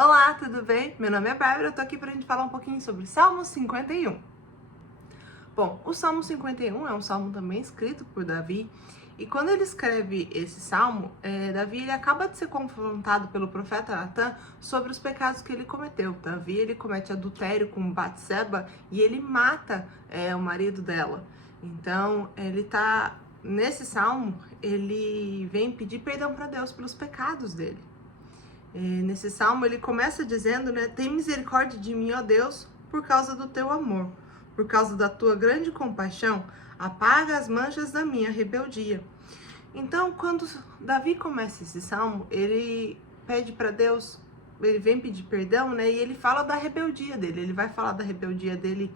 Olá, tudo bem? Meu nome é Bárbara, eu tô aqui pra gente falar um pouquinho sobre Salmo 51. Bom, o Salmo 51 é um salmo também escrito por Davi, e quando ele escreve esse salmo, Davi ele acaba de ser confrontado pelo profeta Natan sobre os pecados que ele cometeu. Davi ele comete adultério com Batseba e ele mata o marido dela. Então, nesse salmo, ele vem pedir perdão para Deus pelos pecados dele. Nesse salmo ele começa dizendo, né? Tem misericórdia de mim, ó Deus, por causa do teu amor. Por causa da tua grande compaixão, apaga as manchas da minha rebeldia. Então, quando Davi começa esse salmo, ele pede para Deus, ele vem pedir perdão, né? E ele fala da rebeldia dele. Ele vai falar da rebeldia dele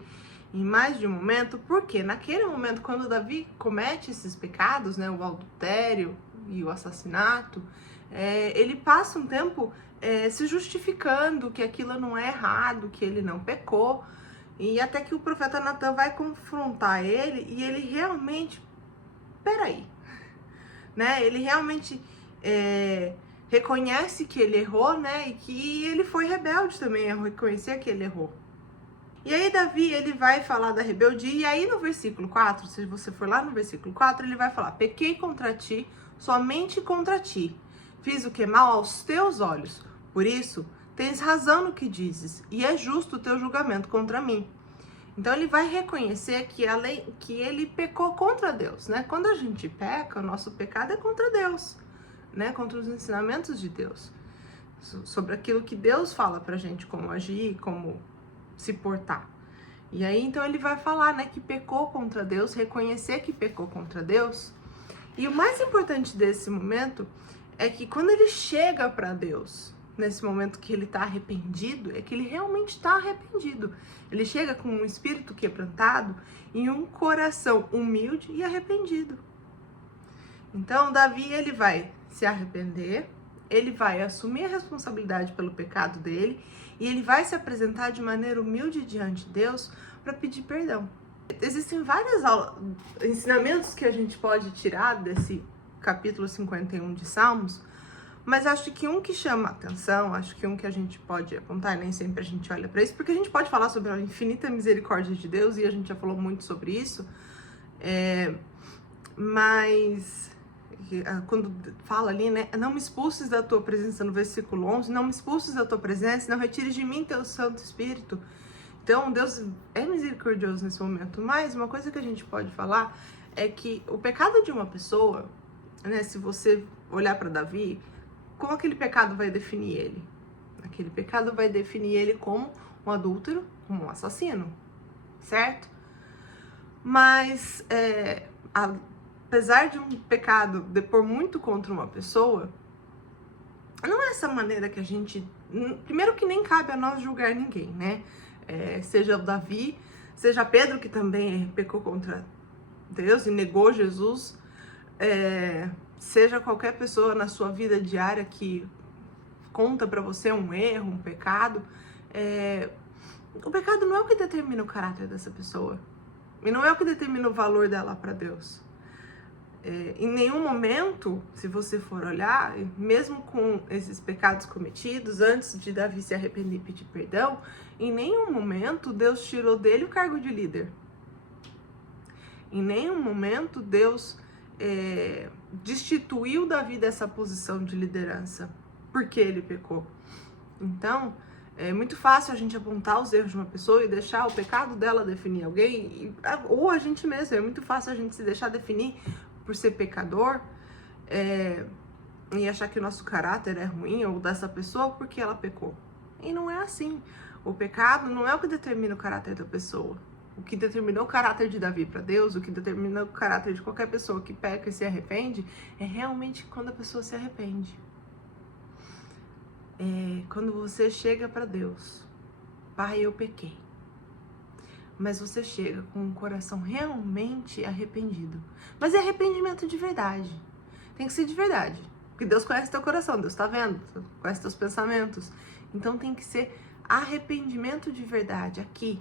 em mais de um momento, porque naquele momento, quando Davi comete esses pecados, né? O adultério e o assassinato, ele passa um tempo se justificando que aquilo não é errado, que ele não pecou, e até que o profeta Natan vai confrontar ele e ele realmente, peraí, né? Ele realmente reconhece que ele errou, né? E que ele foi rebelde também, a reconhecer que ele errou. E aí Davi, ele vai falar da rebeldia, e aí no versículo 4, se você for lá no versículo 4, ele vai falar: pequei contra ti, somente contra ti. Fiz o que é mal aos teus olhos. Por isso, tens razão no que dizes, e é justo o teu julgamento contra mim. Então ele vai reconhecer que ele pecou contra Deus, né? Quando a gente peca, o nosso pecado é contra Deus, né? Contra os ensinamentos de Deus. Sobre aquilo que Deus fala pra gente, como agir, como se portar. E aí, então ele vai falar, né, que pecou contra Deus, reconhecer que pecou contra Deus. E o mais importante desse momento é que quando ele chega para Deus, nesse momento que ele está arrependido, é que ele realmente está arrependido. Ele chega com um espírito quebrantado e um coração humilde e arrependido. Então, Davi, ele vai se arrepender, ele vai assumir a responsabilidade pelo pecado dele e ele vai se apresentar de maneira humilde diante de Deus para pedir perdão. Existem vários ensinamentos que a gente pode tirar desse capítulo 51 de Salmos, mas acho que um que chama a atenção, acho que um que a gente pode apontar, nem sempre a gente olha para isso, porque a gente pode falar sobre a infinita misericórdia de Deus, e a gente já falou muito sobre isso, mas quando fala ali, né, não me expulses da tua presença, no versículo 11, não me expulses da tua presença, não retires de mim teu Santo Espírito. Então, Deus é misericordioso nesse momento, mas uma coisa que a gente pode falar é que o pecado de uma pessoa, né, se você olhar para Davi, como aquele pecado vai definir ele? Aquele pecado vai definir ele como um adúltero, como um assassino, certo? Mas, apesar de um pecado depor muito contra uma pessoa, não é essa maneira que a gente... Primeiro que nem cabe a nós julgar ninguém, né? Seja o Davi, seja Pedro, que também pecou contra Deus e negou Jesus, seja qualquer pessoa na sua vida diária que conta pra você um erro, um pecado, o pecado não é o que determina o caráter dessa pessoa, e não é o que determina o valor dela para Deus. Em nenhum momento, se você for olhar, mesmo com esses pecados cometidos, antes de Davi se arrepender e pedir perdão, em nenhum momento Deus tirou dele o cargo de líder. Em nenhum momento Deus destituiu Davi dessa posição de liderança, porque ele pecou. Então, é muito fácil a gente apontar os erros de uma pessoa e deixar o pecado dela definir alguém, ou a gente mesmo. É muito fácil a gente se deixar definir por ser pecador e achar que o nosso caráter é ruim, ou dessa pessoa porque ela pecou. E não é assim. O pecado não é o que determina o caráter da pessoa. O que determinou o caráter de Davi para Deus, o que determina o caráter de qualquer pessoa que peca e se arrepende, é realmente quando a pessoa se arrepende. Quando você chega para Deus: Pai, eu pequei. Mas você chega com um coração realmente arrependido. Mas é arrependimento de verdade. Tem que ser de verdade. Porque Deus conhece teu coração, Deus tá vendo, conhece teus pensamentos. Então tem que ser arrependimento de verdade. Aqui,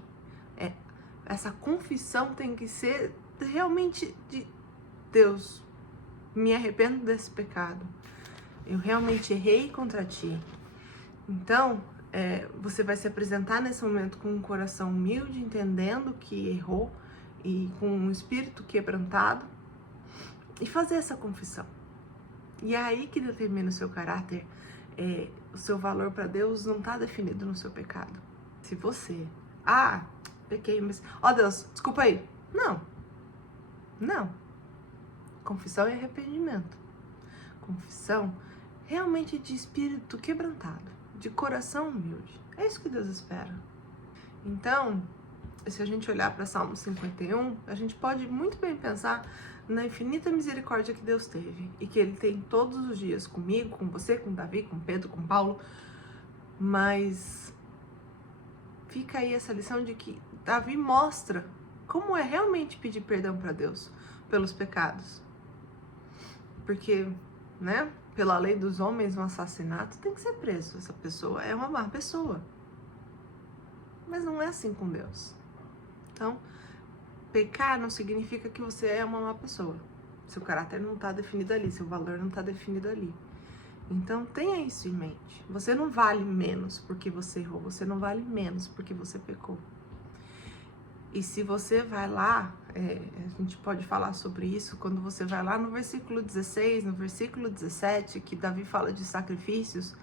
essa confissão tem que ser realmente de Deus. Me arrependo desse pecado. Eu realmente errei contra ti. Então, você vai se apresentar nesse momento com um coração humilde, entendendo que errou e com um espírito quebrantado e fazer essa confissão. E é aí que determina o seu caráter. O seu valor para Deus não está definido no seu pecado. Se você, pequei, mas, Deus, desculpa aí. Não. Confissão e arrependimento. Confissão realmente de espírito quebrantado, de coração humilde. É isso que Deus espera. Então, se a gente olhar para Salmo 51, a gente pode muito bem pensar na infinita misericórdia que Deus teve e que Ele tem todos os dias comigo, com você, com Davi, com Pedro, com Paulo. Mas fica aí essa lição de que Davi mostra como é realmente pedir perdão para Deus pelos pecados. Porque, pela lei dos homens, um assassinato tem que ser preso. Essa pessoa é uma má pessoa. Mas não é assim com Deus. Então, pecar não significa que você é uma má pessoa. Seu caráter não está definido ali, seu valor não está definido ali. Então, tenha isso em mente. Você não vale menos porque você errou, você não vale menos porque você pecou. E se você vai lá, a gente pode falar sobre isso, quando você vai lá no versículo 16, no versículo 17, que Davi fala de sacrifícios,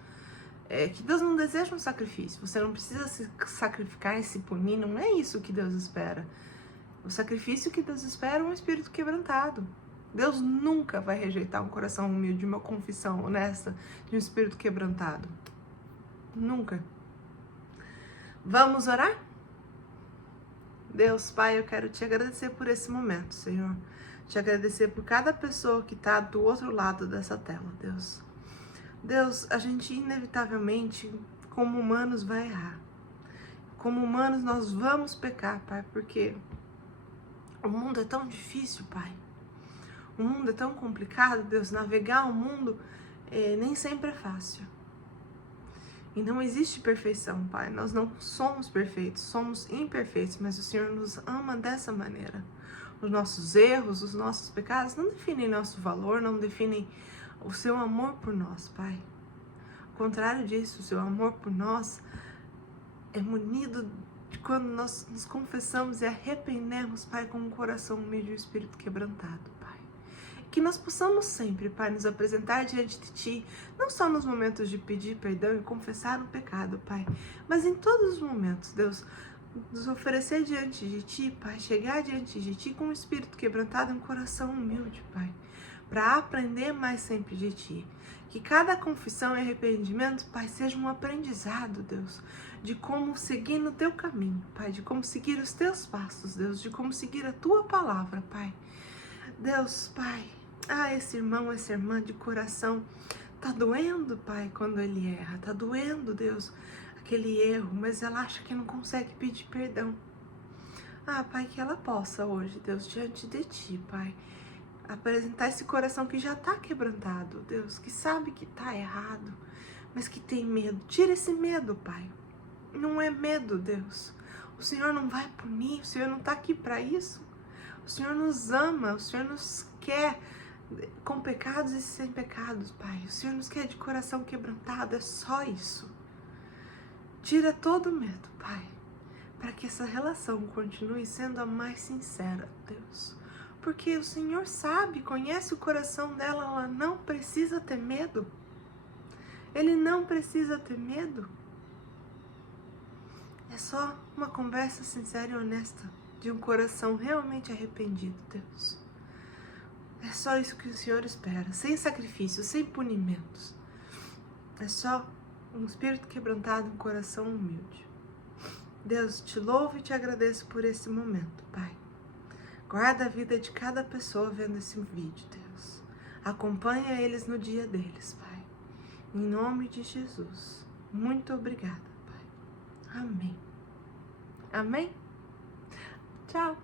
que Deus não deseja um sacrifício, você não precisa se sacrificar e se punir, não é isso que Deus espera. O sacrifício que Deus espera é um espírito quebrantado. Deus nunca vai rejeitar um coração humilde, uma confissão honesta de um espírito quebrantado. Nunca. Vamos orar? Deus, Pai, eu quero te agradecer por esse momento, Senhor. Te agradecer por cada pessoa que está do outro lado dessa tela, Deus. Deus, a gente inevitavelmente, como humanos, vai errar. Como humanos, nós vamos pecar, Pai, porque o mundo é tão difícil, Pai. O mundo é tão complicado, Deus. Navegar o mundo nem sempre é fácil. E não existe perfeição, Pai. Nós não somos perfeitos, somos imperfeitos, mas o Senhor nos ama dessa maneira. Os nossos erros, os nossos pecados não definem nosso valor, não definem o seu amor por nós, Pai. Ao contrário disso, o seu amor por nós é munido de quando nós nos confessamos e arrependemos, Pai, com um coração humilde e um espírito quebrantado, Pai. Que nós possamos sempre, Pai, nos apresentar diante de Ti, não só nos momentos de pedir perdão e confessar o pecado, Pai, mas em todos os momentos, Deus, nos oferecer diante de Ti, Pai, chegar diante de Ti com um espírito quebrantado e um coração humilde, Pai, para aprender mais sempre de Ti. Que cada confissão e arrependimento, Pai, seja um aprendizado, Deus, de como seguir no Teu caminho, Pai, de como seguir os Teus passos, Deus, de como seguir a Tua palavra, Pai. Deus, Pai, esse irmão, essa irmã de coração, tá doendo, Pai, quando ele erra, tá doendo, Deus, aquele erro, mas ela acha que não consegue pedir perdão. Pai, que ela possa hoje, Deus, diante de Ti, Pai, apresentar esse coração que já tá quebrantado, Deus, que sabe que tá errado, mas que tem medo. Tira esse medo, Pai. Não é medo, Deus. O Senhor não vai punir, o Senhor não tá aqui para isso. O Senhor nos ama, o Senhor nos quer com pecados e sem pecados, Pai. O Senhor nos quer de coração quebrantado, é só isso. Tira todo o medo, Pai, para que essa relação continue sendo a mais sincera, Deus. Porque o Senhor sabe, conhece o coração dela, ela não precisa ter medo. Ele não precisa ter medo. É só uma conversa sincera e honesta de um coração realmente arrependido, Deus. É só isso que o Senhor espera, sem sacrifícios, sem punimentos. É só um espírito quebrantado, um coração humilde. Deus, te louvo e te agradeço por esse momento, Pai. Guarda a vida de cada pessoa vendo esse vídeo, Deus. Acompanha eles no dia deles, Pai. Em nome de Jesus. Muito obrigada, Pai. Amém. Amém? Tchau.